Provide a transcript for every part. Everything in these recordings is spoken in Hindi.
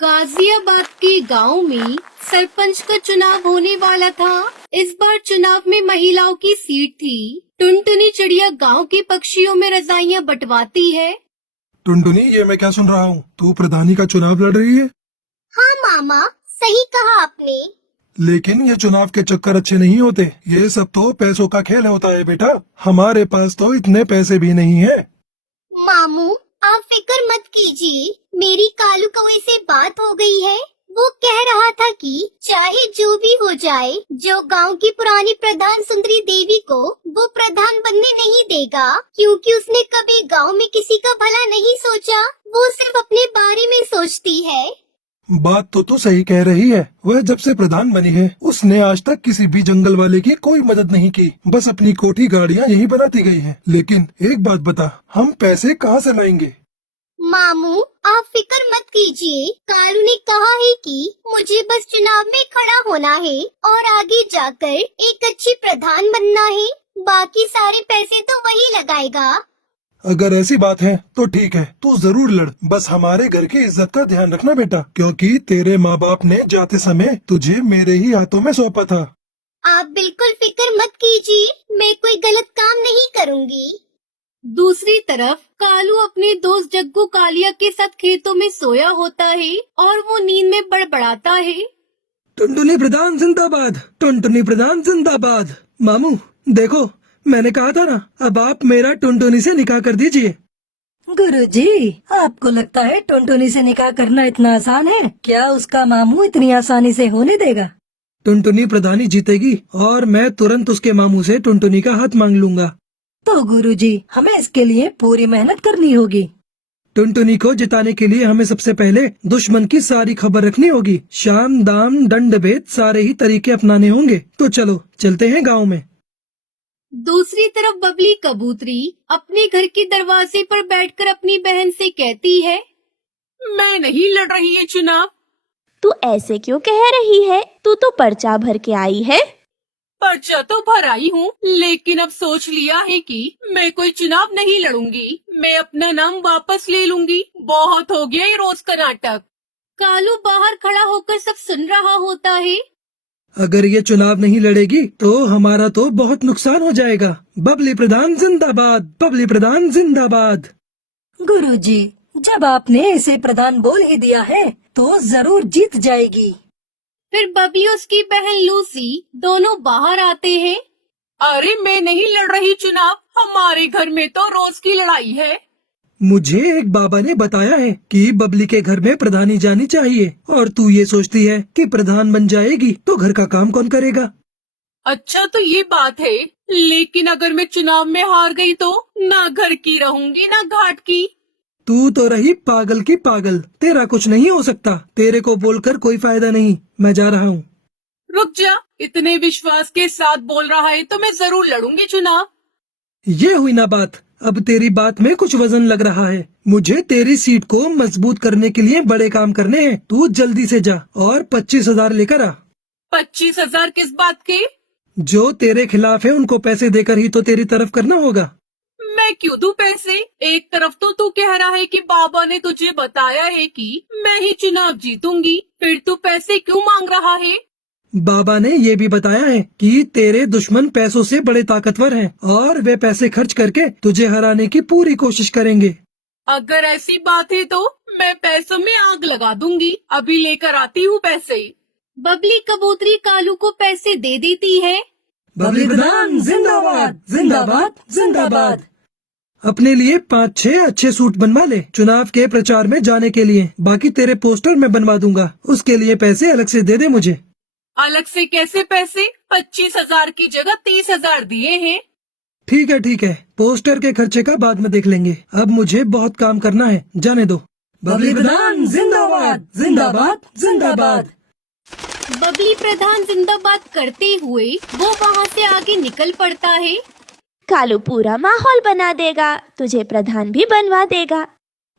गाजियाबाद के गांव में सरपंच का चुनाव होने वाला था। इस बार चुनाव में महिलाओं की सीट थी। टुनटुनी चिड़िया गांव के पक्षियों में रजाइयां बंटवाती है। टुनटुनी, ये मैं क्या सुन रहा हूँ? तू प्रधानी का चुनाव लड़ रही है? हाँ मामा, सही कहा आपने। लेकिन ये चुनाव के चक्कर अच्छे नहीं होते। ये सब तो पैसों का खेल होता है बेटा। हमारे पास तो इतने पैसे भी नहीं है। मामू, आप फिक्र मत कीजिए, मेरी कालू कौवे से बात हो गई है। वो कह रहा था कि चाहे जो भी हो जाए, जो गांव की पुरानी प्रधान सुंदरी देवी को वो प्रधान बनने नहीं देगा, क्योंकि उसने कभी गांव में किसी का भला नहीं सोचा। वो सिर्फ अपने बारे में सोचती है। बात तो तू सही कह रही है। वह जब से प्रधान बनी है, उसने आज तक किसी भी जंगल वाले की कोई मदद नहीं की। बस अपनी कोठी गाड़ियाँ यही बनाती गई है। लेकिन एक बात बता, हम पैसे कहाँ से लाएंगे? मामू, आप फिक्र मत कीजिए। कालू ने कहा है कि मुझे बस चुनाव में खड़ा होना है और आगे जाकर एक अच्छी प्रधान बनना है। बाकी सारे पैसे तो वही लगाएगा। अगर ऐसी बात है तो ठीक है, तू जरूर लड़। बस हमारे घर की इज्जत का ध्यान रखना बेटा, क्योंकि तेरे माँ बाप ने जाते समय तुझे मेरे ही हाथों में सौंपा था। आप बिल्कुल फिक्र मत कीजिए, मैं कोई गलत काम नहीं करूँगी। दूसरी तरफ कालू अपने दोस्त जग्गू कालिया के साथ खेतों में सोया होता है और वो नींद में बड़बड़ाता है। टुनटुनी प्रधान जिंदाबाद, टुनटुनी प्रधान जिंदाबाद। मामू देखो, मैंने कहा था ना, अब आप मेरा टुनटुनी से निकाह कर दीजिए। गुरुजी, आपको लगता है टुनटुनी से निकाह करना इतना आसान है? क्या उसका मामू इतनी आसानी से होने देगा? टुनटुनी प्रधानी जीतेगी और मैं तुरंत उसके मामू से टुनटुनी का हाथ मांग लूंगा। तो गुरुजी, हमें इसके लिए पूरी मेहनत करनी होगी। टुनटुनी को जिताने के लिए हमें सबसे पहले दुश्मन की सारी खबर रखनी होगी। शाम दाम दंड भेद सारे ही तरीके अपनाने होंगे। तो चलो चलते हैं गाँव में। दूसरी तरफ बबली कबूतरी अपने घर के दरवाजे पर बैठकर अपनी बहन से कहती है, मैं नहीं लड़ रही है चुनाव। तू ऐसे क्यों कह रही है? तू तो पर्चा भर के आई है। पर्चा तो भर आई हूँ, लेकिन अब सोच लिया है कि मैं कोई चुनाव नहीं लड़ूंगी। मैं अपना नाम वापस ले लूंगी। बहुत हो गया ये रोज का नाटक। कालू बाहर खड़ा होकर सब सुन रहा होता है। अगर ये चुनाव नहीं लड़ेगी तो हमारा तो बहुत नुकसान हो जाएगा। बबली प्रधान जिंदाबाद, बबली प्रधान जिंदाबाद। गुरुजी, जब आपने इसे प्रधान बोल ही दिया है तो जरूर जीत जाएगी। फिर बबली उसकी बहन लूसी दोनों बाहर आते हैं। अरे मैं नहीं लड़ रही चुनाव, हमारे घर में तो रोज की लड़ाई है। मुझे एक बाबा ने बताया है कि बबली के घर में प्रधानी जानी चाहिए, और तू ये सोचती है कि प्रधान बन जाएगी तो घर का काम कौन करेगा? अच्छा तो ये बात है, लेकिन अगर मैं चुनाव में हार गई तो ना घर की रहूंगी ना घाट की। तू तो रही पागल की पागल, तेरा कुछ नहीं हो सकता। तेरे को बोलकर कोई फायदा नहीं, मैं जा रहा हूँ। रुक जा, इतने विश्वास के साथ बोल रहा है तो मैं जरूर लड़ूंगी चुनाव। ये हुई ना बात। अब तेरी बात में कुछ वजन लग रहा है। मुझे तेरी सीट को मजबूत करने के लिए बड़े काम करने हैं। तू जल्दी से जा और 25,000 लेकर आ। 25,000 किस बात के? जो तेरे खिलाफ है उनको पैसे देकर ही तो तेरी तरफ करना होगा। मैं क्यों दूं पैसे? एक तरफ तो तू कह रहा है कि बाबा ने तुझे बताया है कि मैं ही चुनाव जीतूंगी, फिर तू पैसे क्यों मांग रहा है? बाबा ने ये भी बताया है कि तेरे दुश्मन पैसों से बड़े ताकतवर हैं और वे पैसे खर्च करके तुझे हराने की पूरी कोशिश करेंगे। अगर ऐसी बात है तो मैं पैसों में आग लगा दूंगी। अभी लेकर आती हूँ पैसे। बबली कबूतरी कालू को पैसे दे देती है। बबली प्रधान जिंदाबाद, जिंदाबाद, जिंदाबाद। अपने लिए 5-6 अच्छे सूट बनवा ले चुनाव के प्रचार में जाने के लिए। बाकी तेरे पोस्टर मैं बनवा दूंगा, उसके लिए पैसे अलग से दे दे मुझे। अलग से कैसे पैसे? 25,000 की जगह 30,000 दिए हैं। ठीक है, पोस्टर के खर्चे का बाद में देख लेंगे। अब मुझे बहुत काम करना है, जाने दो। बबली प्रधान जिंदाबाद, जिंदाबाद, जिंदाबाद। बबली प्रधान जिंदाबाद करते हुए वो वहाँ से आगे निकल पड़ता है। कालू पूरा माहौल बना देगा, तुझे प्रधान भी बनवा देगा।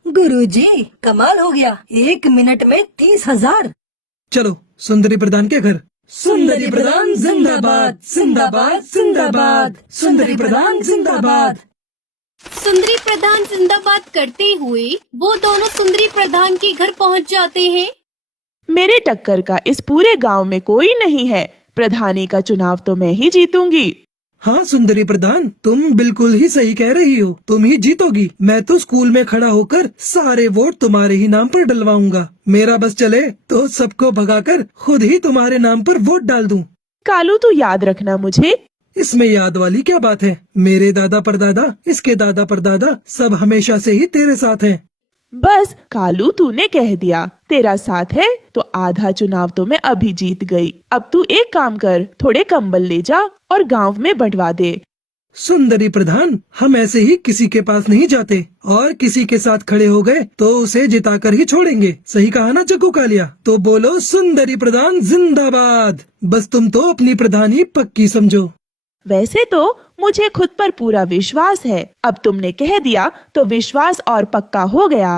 गुरुजी, कमाल हो गया, 1 मिनट में 30,000। चलो सुंदरी प्रधान के घर। सुंदरी प्रधान जिंदाबाद, जिंदाबाद, जिंदाबाद। सुंदरी प्रधान जिंदाबाद। सुंदरी प्रधान जिंदाबाद करते हुए वो दोनों सुंदरी प्रधान के घर पहुंच जाते हैं। मेरे टक्कर का इस पूरे गांव में कोई नहीं है। प्रधानी का चुनाव तो मैं ही जीतूंगी। हाँ सुंदरी प्रधान, तुम बिल्कुल ही सही कह रही हो, तुम ही जीतोगी। मैं तो स्कूल में खड़ा होकर सारे वोट तुम्हारे ही नाम पर डलवाऊंगा। मेरा बस चले तो सबको भगाकर खुद ही तुम्हारे नाम पर वोट डाल दूं। कालू तू याद रखना मुझे। इसमें याद वाली क्या बात है? मेरे दादा परदादा, इसके दादा परदादा सब हमेशा से ही तेरे साथ हैं। बस कालू तूने कह दिया तेरा साथ है तो आधा चुनाव तो मैं अभी जीत गई। अब तू एक काम कर, थोड़े कंबल ले जा और गांव में बंटवा दे। सुंदरी प्रधान, हम ऐसे ही किसी के पास नहीं जाते और किसी के साथ खड़े हो गए तो उसे जिताकर ही छोड़ेंगे। सही कहा ना चक्कू कालिया? तो बोलो सुंदरी प्रधान जिंदाबाद। बस तुम तो अपनी प्रधानी पक्की समझो। वैसे तो मुझे खुद पर पूरा विश्वास है, अब तुमने कह दिया तो विश्वास और पक्का हो गया।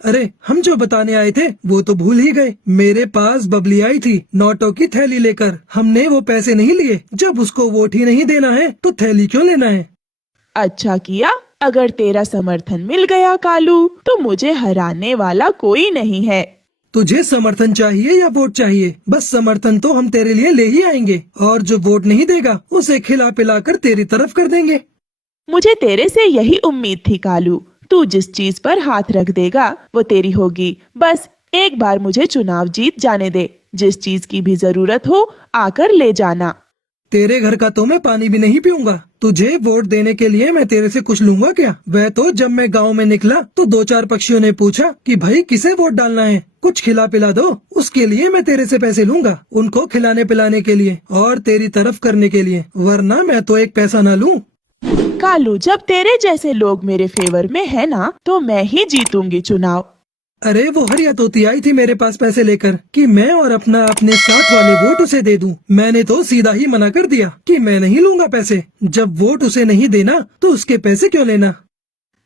अरे हम जो बताने आए थे वो तो भूल ही गए। मेरे पास बबली आई थी नोटों की थैली लेकर। हमने वो पैसे नहीं लिए। जब उसको वोट ही नहीं देना है तो थैली क्यों लेना है? अच्छा किया। अगर तेरा समर्थन मिल गया कालू तो मुझे हराने वाला कोई नहीं है। तुझे समर्थन चाहिए या वोट चाहिए? बस समर्थन तो हम तेरे लिए ले ही आएंगे और जो वोट नहीं देगा उसे खिला पिला कर तेरी तरफ कर देंगे। मुझे तेरे से यही उम्मीद थी कालू। तू जिस चीज पर हाथ रख देगा वो तेरी होगी। बस एक बार मुझे चुनाव जीत जाने दे। जिस चीज की भी जरूरत हो आकर ले जाना। तेरे घर का तो मैं पानी भी नहीं पीऊंगा। तुझे वोट देने के लिए मैं तेरे से कुछ लूंगा क्या? वह तो जब मैं गांव में निकला तो 2-4 पक्षियों ने पूछा कि भाई किसे वोट डालना है, कुछ खिला पिला दो। उसके लिए मैं तेरे से पैसे लूंगा, उनको खिलाने पिलाने के लिए और तेरी तरफ करने के लिए, वरना मैं तो एक पैसा न लूं। कालू जब तेरे जैसे लोग मेरे फेवर में है ना तो मैं ही जीतूंगी चुनाव। अरे वो हरिया तोती आई थी मेरे पास पैसे लेकर कि मैं और अपने साथ वाले वोट उसे दे दूं। मैंने तो सीधा ही मना कर दिया कि मैं नहीं लूंगा पैसे। जब वोट उसे नहीं देना तो उसके पैसे क्यों लेना?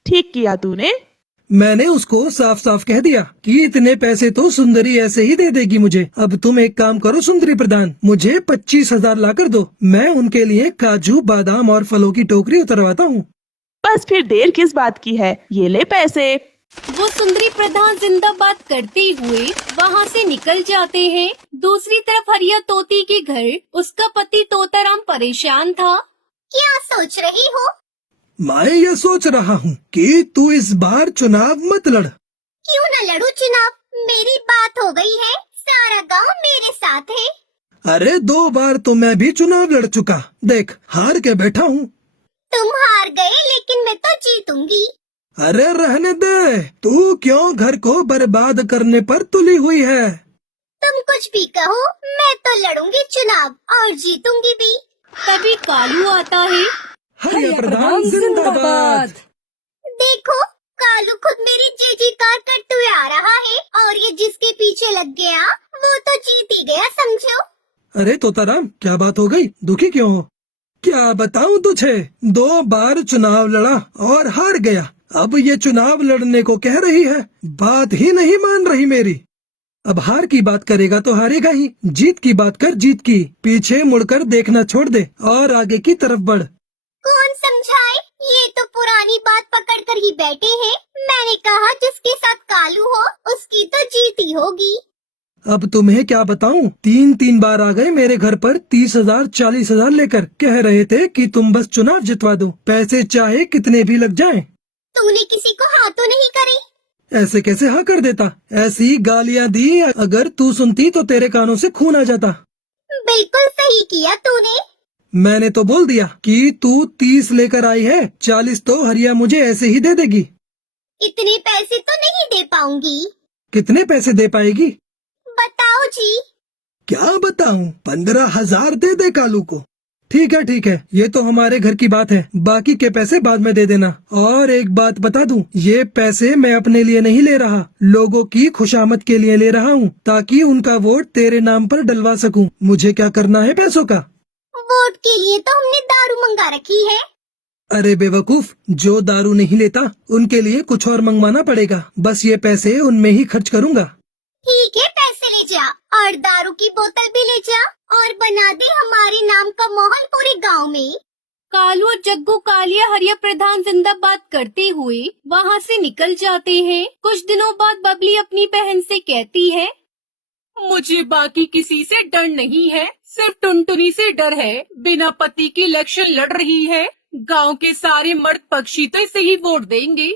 ठीक किया तूने। मैंने उसको साफ साफ कह दिया कि इतने पैसे तो सुंदरी ऐसे ही दे देगी मुझे। अब तुम एक काम करो सुंदरी प्रधान, मुझे 25,000 ला कर दो। मैं उनके लिए काजू बादाम और फलों की टोकरी उतरवाता हूँ। बस फिर देर किस बात की है, ये ले पैसे। वो सुंदरी प्रधान जिंदाबाद करते हुए वहाँ से निकल जाते हैं। दूसरी तरफ हरिया तोती के घर उसका पति तोताराम परेशान था। क्या सोच रही हो? मैं यह सोच रहा हूँ कि तू इस बार चुनाव मत लड़। क्यों न लड़ू चुनाव? मेरी बात हो गई है, सारा गांव मेरे साथ है। अरे 2 बार तो मैं भी चुनाव लड़ चुका, देख हार के बैठा हूँ। तुम हार गए लेकिन मैं तो जीतूंगी। अरे रहने दे, तू क्यों घर को बर्बाद करने पर तुली हुई है? तुम कुछ भी कहो, मैं तो लड़ूंगी चुनाव और जीतूंगी भी। तभी कालू आता है। हरिया प्रधान जिंदाबाद। देखो कालू खुद मेरी जी कार करते हुए आ रहा है और ये जिसके पीछे लग गया वो तो जीत ही गया समझो। अरे तोताराम क्या बात हो गई? दुखी क्यों हो? क्या बताऊं तुझे, 2 बार चुनाव लड़ा और हार गया। अब ये चुनाव लड़ने को कह रही है, बात ही नहीं मान रही मेरी। अब हार की बात करेगा तो हारेगा ही। जीत की बात कर, जीत की। पीछे मुड़कर देखना छोड़ दे और आगे की तरफ बढ़। कौन समझाए? ये तो पुरानी बात पकड़ कर ही बैठे हैं। मैंने कहा जिसके साथ कालू हो उसकी तो जीत ही होगी। अब तुम्हें क्या बताऊं, 3 बार आ गए मेरे घर पर 30,000 40,000 लेकर। कह रहे थे कि तुम बस चुनाव जितवा दो, पैसे चाहे कितने भी लग जाएं। तूने किसी को हाँ तो नहीं करे? ऐसे कैसे हाँ कर देता? ऐसी गालियां दी, अगर तू सुनती तो तेरे कानों से खून आ जाता। बिल्कुल सही किया तूने। मैंने तो बोल दिया कि तू 30 लेकर आई है, 40 तो हरिया मुझे ऐसे ही दे देगी। इतने पैसे तो नहीं दे पाऊंगी। कितने पैसे दे पाएगी? बताओ जी। क्या बताऊं, 15,000 दे दे कालू को। ठीक है, ये तो हमारे घर की बात है। बाकी के पैसे बाद में दे देना। और एक बात बता दूं, ये पैसे मैं अपने लिए नहीं ले रहा, लोगों की खुशामद के लिए ले रहा हूँ, ताकि उनका वोट तेरे नाम पर डलवा सकूं। मुझे क्या करना है पैसों का? वोट के लिए तो हमने दारू मंगा रखी है। अरे बेवकूफ, जो दारू नहीं लेता उनके लिए कुछ और मंगवाना पड़ेगा। बस ये पैसे उनमें ही खर्च करूँगा। ठीक है, पैसे ले जा और दारू की बोतल भी ले जा और बना दे हमारे नाम का माहौल पूरे गांव में। कालू और जग्गू कालिया हरिया प्रधान जिंदाबाद करते हुए वहाँ से निकल जाते हैं। कुछ दिनों बाद बबली अपनी बहन से कहती है, मुझे बाकी किसी से डर नहीं है, सिर्फ टुनटुनी से डर है। बिना पति की इलेक्शन लड़ रही है। गांव के सारे मर्द पक्षी तो इसे ही वोट देंगे।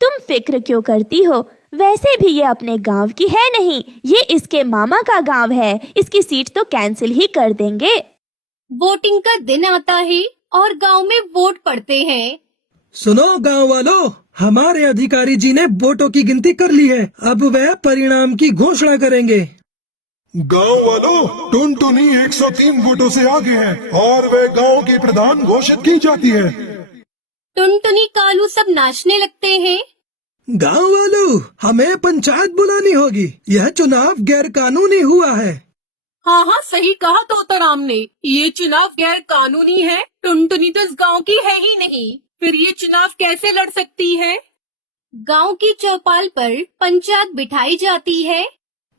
तुम फिक्र क्यों करती हो? वैसे भी ये अपने गांव की है नहीं, ये इसके मामा का गांव है। इसकी सीट तो कैंसिल ही कर देंगे। वोटिंग का दिन आता है और गांव में वोट पड़ते हैं। सुनो गांव वालों, हमारे अधिकारी जी ने वोटों की गिनती कर ली है। अब वह परिणाम की घोषणा करेंगे। गांव वालों, टुनटुनी 103 वोटों से आगे है और वह गांव की प्रधान घोषित की जाती है। टुनटुनी कालू सब नाचने लगते हैं। गांव वालों, हमें पंचायत बुलानी होगी। यह चुनाव गैर कानूनी हुआ है। हाँ हाँ, सही कहा तोताराम ने। ये चुनाव गैर कानूनी है। टुनटुनी तो इस गांव की है ही नहीं, फिर ये चुनाव कैसे लड़ सकती है? गांव की चौपाल पर पंचायत बिठाई जाती है।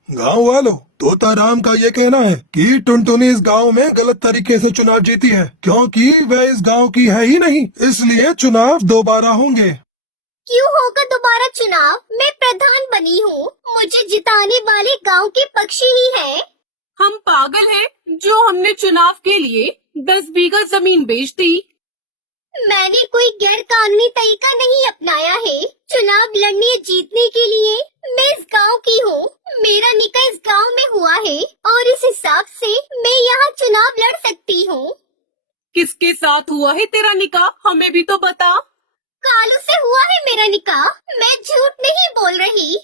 गांव वालों, तोताराम का ये कहना है कि टुनटुनी इस गांव में गलत तरीके से चुनाव जीती है, क्योंकि वह इस गांव की है ही नहीं, इसलिए चुनाव दोबारा होंगे। क्यों होगा दोबारा चुनाव? मैं प्रधान बनी हूँ, मुझे जिताने वाले गांव के पक्षी ही हैं। हम पागल हैं जो हमने चुनाव के लिए 10 बीघा जमीन बेच दी। मैंने कोई गैर कानूनी तरीका नहीं अपनाया है। चुनाव लड़ने जीतने के लिए मैं इस गांव की हूँ। मेरा निकाह इस गांव में हुआ है और इस हिसाब से मैं यहाँ चुनाव लड़ सकती हूँ। किसके साथ हुआ है तेरा निकाह? हमें भी तो बता। कालू से हुआ है मेरा निकाह, मैं झूठ नहीं बोल रही।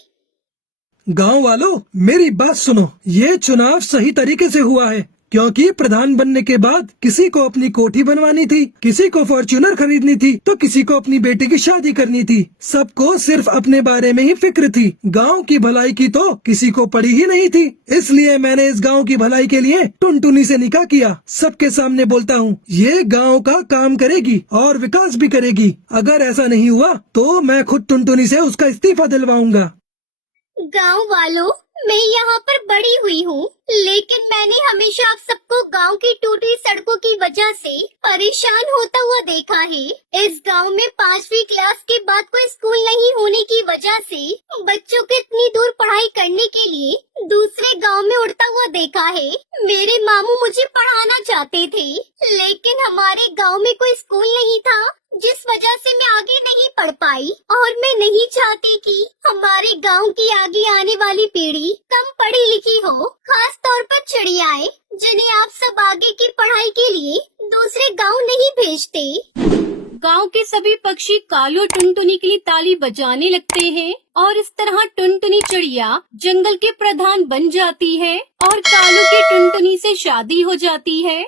गांव वालों, मेरी बात सुनो। ये चुनाव सही तरीके से हुआ है, क्योंकि प्रधान बनने के बाद किसी को अपनी कोठी बनवानी थी, किसी को फॉर्च्यूनर खरीदनी थी, तो किसी को अपनी बेटी की शादी करनी थी। सबको सिर्फ अपने बारे में ही फिक्र थी। गांव की भलाई की तो किसी को पड़ी ही नहीं थी। इसलिए मैंने इस गांव की भलाई के लिए टुनटुनी से निकाह किया। सबके सामने बोलता हूँ, ये गांव का काम करेगी और विकास भी करेगी। अगर ऐसा नहीं हुआ तो मैं खुद टुनटुनी से उसका इस्तीफा दिलवाऊंगा। गांव वालों, मैं यहाँ पर बड़ी हुई हूँ, लेकिन मैंने हमेशा आप सबको गांव की टूटी सड़कों की वजह से परेशान होता हुआ देखा है। इस गांव में 5वीं क्लास के बाद कोई स्कूल नहीं होने की वजह से बच्चों को इतनी दूर पढ़ाई करने के लिए दूसरे गांव में उड़ता हुआ देखा है। मेरे मामू मुझे पढ़ाना चाहते थे, लेकिन हमारे गांव में कोई स्कूल नहीं था, जिस वजह से मैं आगे नहीं पढ़ पाई। और मैं नहीं चाहती कि हमारे गांव की आगे आने वाली पीढ़ी कम पढ़ी लिखी हो, खास तौर पर चिड़ियाएं, जिन्हें आप सब आगे की पढ़ाई के लिए दूसरे गांव नहीं भेजते। गांव के सभी पक्षी कालू और टुनटुनी के लिए ताली बजाने लगते हैं और इस तरह टुनटुनी चिड़िया जंगल के प्रधान बन जाती है और कालू की टुनटुनी से शादी हो जाती है।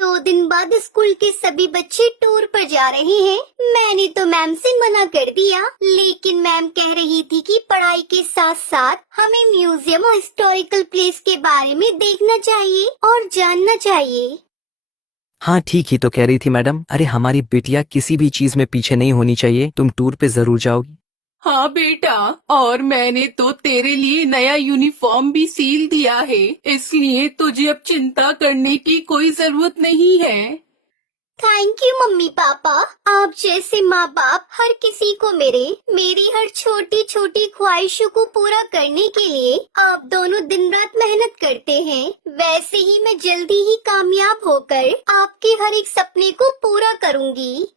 2 दिन बाद स्कूल के सभी बच्चे टूर पर जा रहे हैं। मैंने तो मैम से मना कर दिया, लेकिन मैम कह रही थी कि पढ़ाई के साथ साथ हमें म्यूजियम और हिस्टोरिकल प्लेस के बारे में देखना चाहिए और जानना चाहिए। हाँ ठीक ही तो कह रही थी मैडम। अरे हमारी बेटिया किसी भी चीज में पीछे नहीं होनी चाहिए। तुम टूर पे जरूर जाओगी। हाँ बेटा, और मैंने तो तेरे लिए नया यूनिफॉर्म भी सील दिया है, इसलिए तुझे अब चिंता करने की कोई जरूरत नहीं है। Thank you mummy papa. आप जैसे माँ बाप हर किसी को मेरी हर छोटी छोटी ख्वाहिशों को पूरा करने के लिए आप दोनों दिन रात मेहनत करते हैं। वैसे ही मैं जल्दी ही कामयाब होकर आपके हर एक सपने को पूरा करूँगी।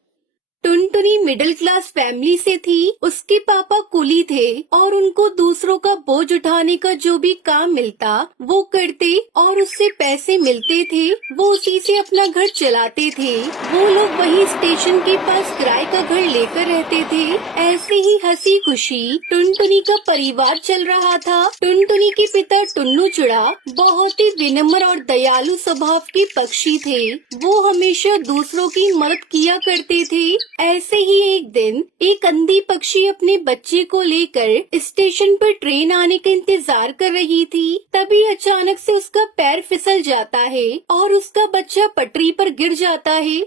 टुनटुनी मिडिल क्लास फैमिली से थी। उसके पापा कुली थे और उनको दूसरों का बोझ उठाने का जो भी काम मिलता वो करते और उससे पैसे मिलते थे। वो उसी से अपना घर चलाते थे। वो लोग वही स्टेशन के पास किराए का घर लेकर रहते थे। ऐसे ही हंसी खुशी टुनटुनी का परिवार चल रहा था। टुनटुनी के पिता टुन्नू चुड़ा बहुत ही विनम्र और दयालु स्वभाव के पक्षी थे। वो हमेशा दूसरों की मदद किया करते थे। ऐसे ही एक दिन एक अंधी पक्षी अपने बच्चे को लेकर स्टेशन पर ट्रेन आने का इंतजार कर रही थी। तभी अचानक से उसका पैर फिसल जाता है और उसका बच्चा पटरी पर गिर जाता है।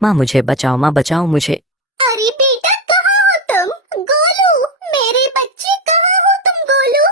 माँ मुझे बचाओ, माँ बचाओ मुझे। अरे बेटा, कहाँ हो तुम? गोलू, मेरे बच्चे कहाँ हो तुम? गोलू,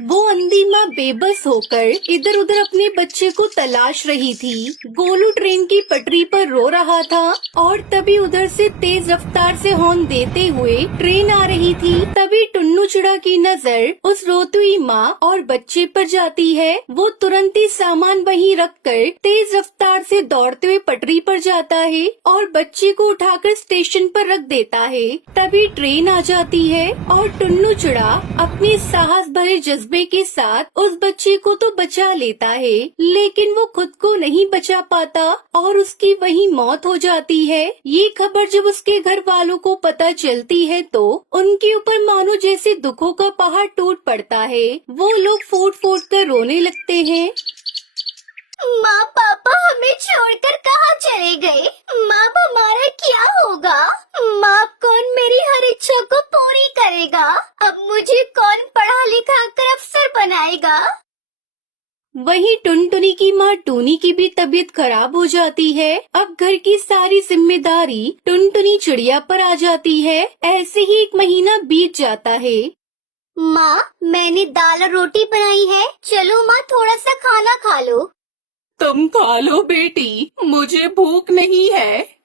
वो अंधी माँ बेबस होकर इधर उधर अपने बच्चे को तलाश रही थी। गोलू ट्रेन की पटरी पर रो रहा था और तभी उधर से तेज रफ्तार से हॉर्न देते हुए ट्रेन आ रही थी। तभी टुन्नू चिड़ा की नजर उस रोती हुई माँ और बच्चे पर जाती है। वो तुरंत ही सामान वहीं रखकर तेज रफ्तार से दौड़ते हुए पटरी पर जाता है और बच्चे को उठाकर स्टेशन पर रख देता है। तभी ट्रेन आ जाती है और टुन्नू चिड़ा अपने साहस भरे जज्बे के साथ उस बच्चे को तो बचा लेता है, लेकिन वो खुद को नहीं बचा पाता और उसकी वहीं मौत हो जाती है। ये खबर जब उसके घर वालों को पता चलती है तो उनके ऊपर मानो जैसे दुखों का पहाड़ टूट पड़ता है। वो लोग फूट फूट कर रोने लगते हैं। माँ पापा हमें छोड़कर कहाँ चले गए? माँ हमारा क्या होगा? माँ कौन मेरी हर इच्छा को पूरी करेगा? अब मुझे कौन पढ़ा लिखा कर अफसर बनाएगा? वहीं टुनटुनी की माँ टूनी की भी तबीयत खराब हो जाती है। अब घर की सारी जिम्मेदारी टुनटुनी चिड़िया पर आ जाती है। ऐसे ही 1 महीना बीत जाता है। माँ मैंने दाल और रोटी बनाई है, चलो माँ थोड़ा सा खाना खा लो। तुम खा लो बेटी, मुझे भूख नहीं है।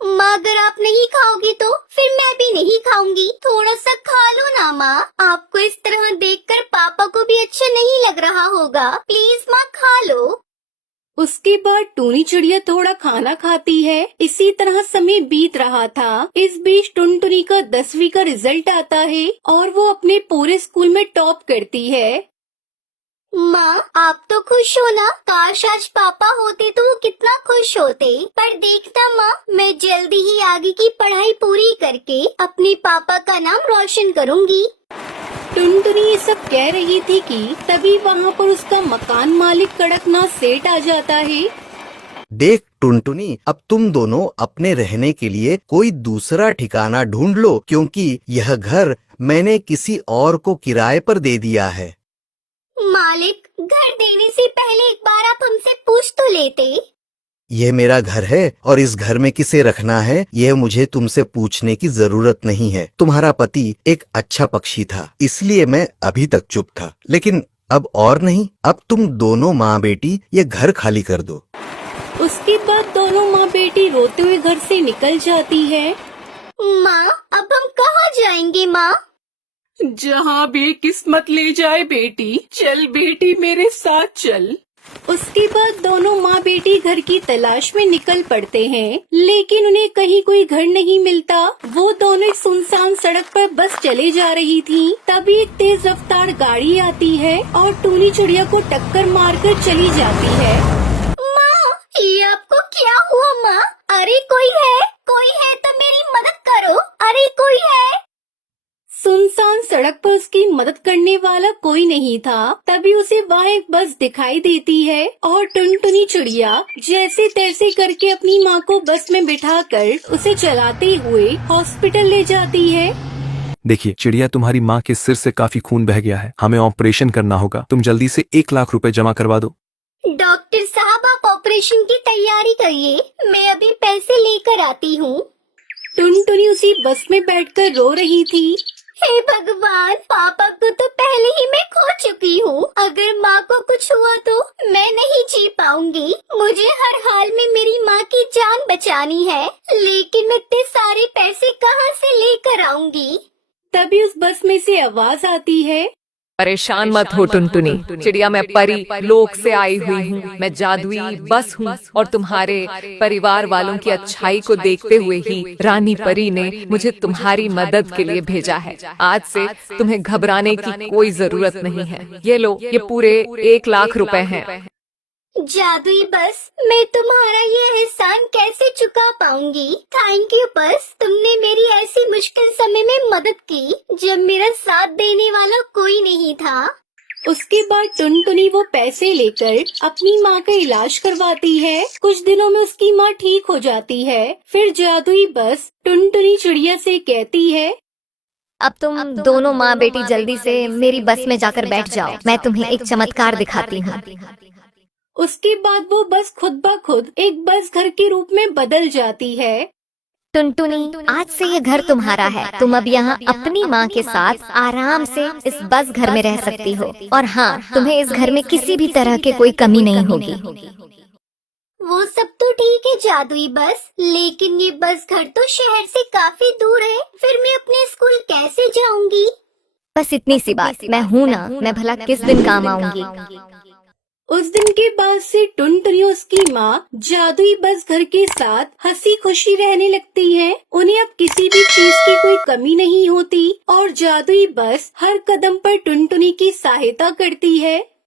माँ अगर आप नहीं खाओगी तो फिर मैं भी नहीं खाऊंगी, थोड़ा सा खा लो ना माँ। आपको इस तरह देखकर पापा को भी अच्छा नहीं लग रहा होगा, प्लीज माँ खा लो। उसके बाद टूनी चिड़िया थोड़ा खाना खाती है। इसी तरह समय बीत रहा था। इस बीच टुनटुनी का 10वीं का रिजल्ट आता है और वो अपने पूरे स्कूल में टॉप करती है। माँ आप तो खुश हो ना? काश आज पापा होते तो वो कितना खुश होते। पर देखना माँ, मैं जल्दी ही आगे की पढ़ाई पूरी करके अपने पापा का नाम रोशन करूँगी। टुनटुनी ये सब कह रही थी कि तभी वहाँ पर उसका मकान मालिक कड़कनाथ सेठ आ जाता है। देख टुनटुनी, अब तुम दोनों अपने रहने के लिए कोई दूसरा ठिकाना ढूंढ लो, क्योंकि यह घर मैंने किसी और को किराए पर दे दिया है। मालिक, घर देने से पहले एक बार आप हमसे पूछ तो लेते। यह मेरा घर है और इस घर में किसे रखना है यह मुझे तुमसे पूछने की जरूरत नहीं है। तुम्हारा पति एक अच्छा पक्षी था, इसलिए मैं अभी तक चुप था, लेकिन अब और नहीं। अब तुम दोनों माँ बेटी ये घर खाली कर दो। उसके बाद दोनों माँ बेटी रोते हुए घर से निकल जाती है। माँ अब हम कहाँ जाएंगे माँ? जहाँ भी किस्मत ले जाए बेटी, चल बेटी मेरे साथ चल। उसके बाद दोनों माँ बेटी घर की तलाश में निकल पड़ते हैं, लेकिन उन्हें कहीं कोई घर नहीं मिलता। वो दोनों एक सुनसान सड़क पर बस चले जा रही थी। तभी एक तेज रफ्तार गाड़ी आती है और टूनी चिड़िया को टक्कर मारकर चली जाती है। माँ ये आपको क्या हुआ माँ? अरे कोई है तो मेरी मदद करो। अरे कोई है। सुनसान सड़क पर उसकी मदद करने वाला कोई नहीं था। तभी उसे वहाँ एक बस दिखाई देती है और टुनटुनी चिड़िया जैसे तैसे करके अपनी माँ को बस में बिठाकर उसे चलाते हुए हॉस्पिटल ले जाती है। देखिए चिड़िया, तुम्हारी माँ के सिर से काफी खून बह गया है, हमें ऑपरेशन करना होगा। तुम जल्दी से 1 लाख रुपए जमा करवा दो। डॉक्टर साहब आप ऑपरेशन की तैयारी करिए, मैं अभी पैसे लेकर आती हूँ। टुनटुनी उसी बस में बैठकर रो रही थी। हे भगवान, पापा को तो पहले ही मैं खो चुकी हूँ। अगर माँ को कुछ हुआ तो मैं नहीं जी पाऊंगी। मुझे हर हाल में मेरी माँ की जान बचानी है, लेकिन मैं इतने सारे पैसे कहाँ से लेकर आऊंगी? तभी उस बस में से आवाज आती है। परेशान मत हो टुनटुनी, चिड़िया मैं परी लोक से आई हुई हूँ। मैं जादुई बस हूँ और तुम्हारे परिवार वालों की अच्छाई को देखते हुए ही रानी परी ने मुझे तुम्हारी मदद के लिए भेजा है। आज से तुम्हें घबराने की कोई जरूरत नहीं है। ये लो, ये पूरे 1 लाख रुपए हैं। जादुई बस, मैं तुम्हारा ये एहसान कैसे चुका पाऊंगी? थैंक यू बस, तुमने मेरी ऐसी मुश्किल समय में मदद की जब मेरा साथ देने वाला कोई नहीं था। उसके बाद टुनटुनी वो पैसे लेकर अपनी माँ का इलाज करवाती है। कुछ दिनों में उसकी माँ ठीक हो जाती है। फिर जादुई बस टुनटुनी चिड़िया से कहती है, अब तुम दोनों माँ बेटी जल्दी से मेरी बस में जाकर बैठ जाओ, मैं तुम्हें एक चमत्कार दिखाती हूँ। उसके बाद वो बस खुद ब खुद एक बस घर के रूप में बदल जाती है। टुनटुनी, आज से ये घर तुम्हारा है। तुम अब यहाँ अपनी माँ के साथ आराम से इस बस घर में रह सकती हो। और हाँ, तुम्हें इस घर में किसी भी तरह की कोई कमी नहीं होगी। वो सब तो ठीक है जादुई बस, लेकिन ये बस घर तो शहर से काफी दूर है। फिर मैं अपने स्कूल कैसे जाऊंगी? बस इतनी सी बात, मैं हूँ ना, मैं भला किस दिन काम आऊंगी। उस दिन के बाद से टुनटुनी और उसकी माँ जादुई बस घर के साथ हंसी खुशी रहने लगती हैं। उन्हें अब किसी भी चीज की कोई कमी नहीं होती और जादुई बस हर कदम पर टुनटुनी की सहायता करती है।